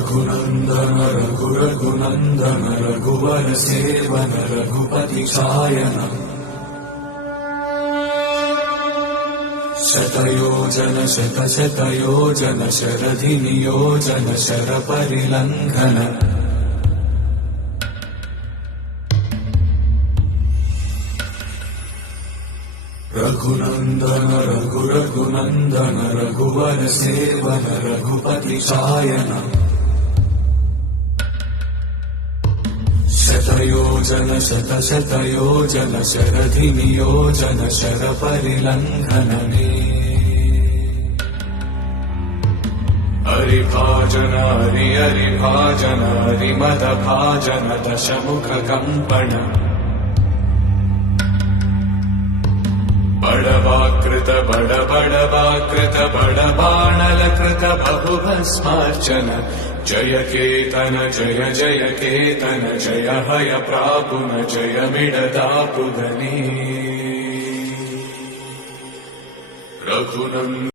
रघुनन्दन रघुनन्दन रघुवर सेवन रघुपति चायन शतयोजन शतशतयोजन शरधि नियोजन शरपरिलङ्घन रघुनन्दन रघुनन्दन रघुवर सेवन रघुपति चायन शतयोजन शतशतयोजन शरधि नियोजन शरपरिलङ्घन हरिभाजन हरिभाजन हरिमदभाजन दशमुख कम्पण बड़वाकृत बड़वाकृत बड़बाणलकृत बहुभस्मार्चन जय केतन जय जय केतन जय हय प्रापुन जय मिडदापुगनी रघुनन्दन